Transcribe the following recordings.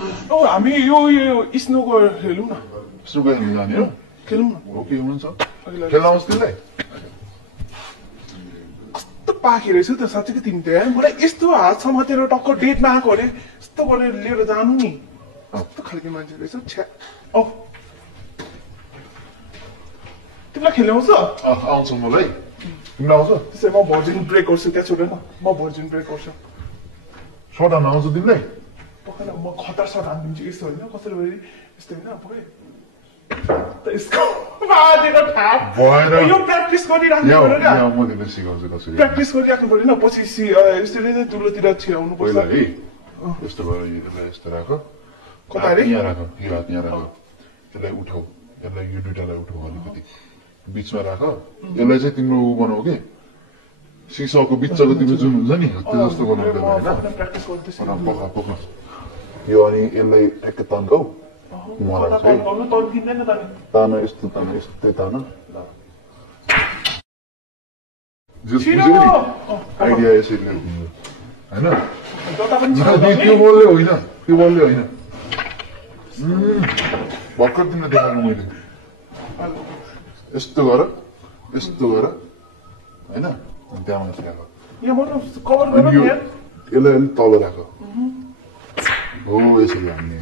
हामी यो स्नोको खेलौँ न। स्नोको खेल्नु जाने हो? खेलौँ न। ओके हुनुहुन्छ खेल्न आउँछ तिमीलाई? कस्तो पाखी रहेछ त साँच्चीकै तिमी त यार। मलाई यस्तो हात समातेर टक्क डेटमा आएको अरे यस्तो गरेर लिएर जानु नि। कस्तो खालको मान्छे रहेछ छ्या। औ तिमीलाई खेल्न आउँछ? आउँछ मलाई। तिमीलाई आउँछ? त्यसै म भर्जिन ब्रेक गर्छु त्यहाँ छोडेर न। म भर्जिन ब्रेक गर्छु। सर्ट हान्न आउँछ तिमीलाई? पक्कै म खतरा सर्ट हानिदिन्छु यस्तो होइन कसरी गरी यस्तो होइन पक्कै त यसको बाजेको थाप भएन। यो प्र्याक्टिस गरिराख्नु पर्यो क्या। म तिमीलाई सिकाउँछु कसरी। प्र्याक्टिस गरिराख्नु पर्यो नि पछि यसरी नै दुलोतिर छिराउनु पर्छ। पहिला है यस्तो गरेर यसलाई यस्तो राख। कता अरे? यहाँ राख। यो हात यहाँ राख। त्यसलाई उठाऊ। यसलाई यो दुइटालाई उठाऊ अलिकति। बिचमा राख। यसलाई चाहिँ तिम्रो ऊ बनाऊ कि सिसाको बिचको तिम्रो जुन हुन्छ नि त्यो जस्तो बनाऊ त्यसलाई होइन। प्र्याक्टिस गर्दैछु। पक्का पक्का यो अनि यसलाई ठ्याक्कै तन्काऊ। मलाई चाहिँ तन्किँदैन त ताना यस्तो ताना यस्तै ताना आइडिया यसरी तिम्रो होइन। त्यो बलले होइन त्यो बलले होइन भर्खर तिमीलाई देखाएको मैले यस्तो गर होइन त्यहाँ माथि राख। यसलाई अलिक तल राख। हो यसरी हान्ने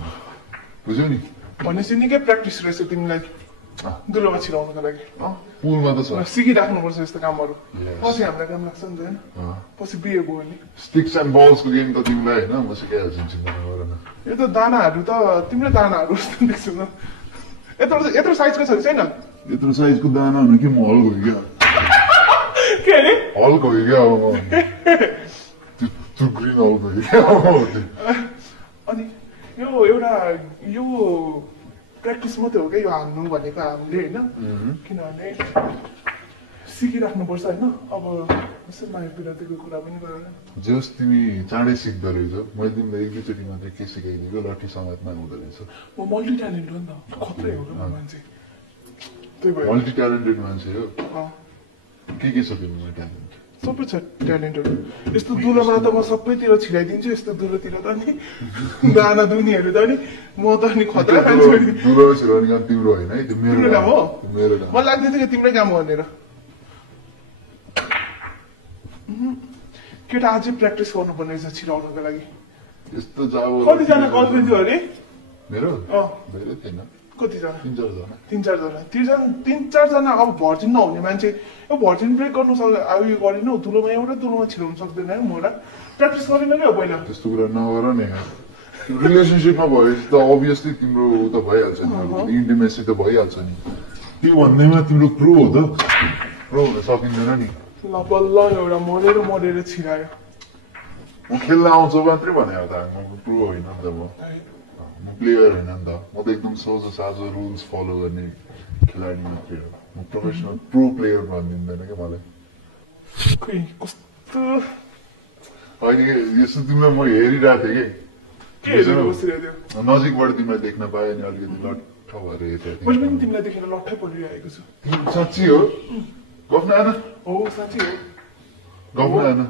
बुझ्यौ नि? भनेपछि निकै प्र्याक्टिस रहेछ तिमीलाई दुलोमा छिराउनुको लागि। पुलमा त छ सिकिराख्नुपर्छ यस्तो कामहरू। पछि हामीलाई काम लाग्छ नि त होइन? पछि बिहे भयो भने स्टिक्स एन्ड बल्सको गेम त तिमीलाई होइन म सिकाइहाल्छु चिन्ता नगर न। यो त दानाहरू त तिम्रो दानाहरू जस्तो देख्छु न। यत्रो साइजको छ कि छैन? यत्रो साइजको दाना हुनु कि म हल्क हो क्या। के अरे? हल्क हो क्या अब म त्यो ग्रिन हल्क हो क्या। अनि यो एउटा यो प्र्याक्टिस मात्रै हो क्या यो हान्नु भनेको हामीले होइन? किनभने सिकिराख्नुपर्छ होइन? अब यसो माया विरतिको कुरा पनि गरेर जस तिमी चाँडै सिक्दो रहेछौ। मैले तिमीलाई एक दुईचोटि मात्रै के सिकाइदिएको लट्ठी समात्मा हुँदो रहेछ। म मल्टी ट्यालेन्ट हो नि त खत्रै हो क्या मान्छे। त्यही भएर मल्टी ट्यालेन्टेड मान्छे हो। के छ तिमीमा ट्यालेन्ट? सबै छ ट्यालेन्टहरू। यस्तो दुलोमा त म सबैतिर छिराइदिन्छु। यस्तो दुलोतिर त नि दाना दुनीहरू त नि म त नि खतरा मान्छे। दुलो छिराउने काम तिम्रो होइन है त्यो मेरो काम हो। मेरो काम। मलाई लाग्दै थियो कि तिम्रै काम हो भनेर। केटा अझै प्र्याक्टिस गर्नुपर्ने रहेछ छिराउनुको लागि। यस्तो जाब कतिजना गर्लफ्रेन्ड थियो अरे? मेरो धेरै थिएन। कतिजना? तिन चारजना। तिन चारजना अब भर्जिन नहुने मान्छे यो भर्जिन ब्रेक गर्नु अब यो गरेन दुलोमा एउटा दुलोमा छिराउनु सक्दैन है मोरा। प्र्याक्टिस गरेन क्या पहिला। त्यस्तो कुरा नगर नि। रिलेसनसिपमा भएपछि त अभियसली तिम्रो ऊ त भइहाल्छ नि। इन्टिमेसी त भइहाल्छ नि। त्यो भन्दैमा तिम्रो प्रो हो त। प्रो हुन सकिँदैन नि। ल बल्ल एउटा मरेर छिरायो। म खेल्न आउँछ मात्रै भनेको त म प्रो होइन नि त म प्लेयर होइन नि त। म त एकदम सोझो साझो रुल्स फलो गर्ने खेलाडी मात्रै हो। म प्रोफेसनल प्रो प्लेयर भनिदिँदैन क्या मलाई। कस्तो होइन यस्तो तिमीलाई म हेरिरहेको थिएँ कि नजिकबाट तिमीलाई देख्न पाएँ अनि अलिकति लट्ठ भएर हेरेको मैले पनि तिमीलाई देखेर लट्ठै परिरहेको छु। थिएँ। साँच्ची हो? गफ न आएन? हो साँच्ची हो। गफ न आएन?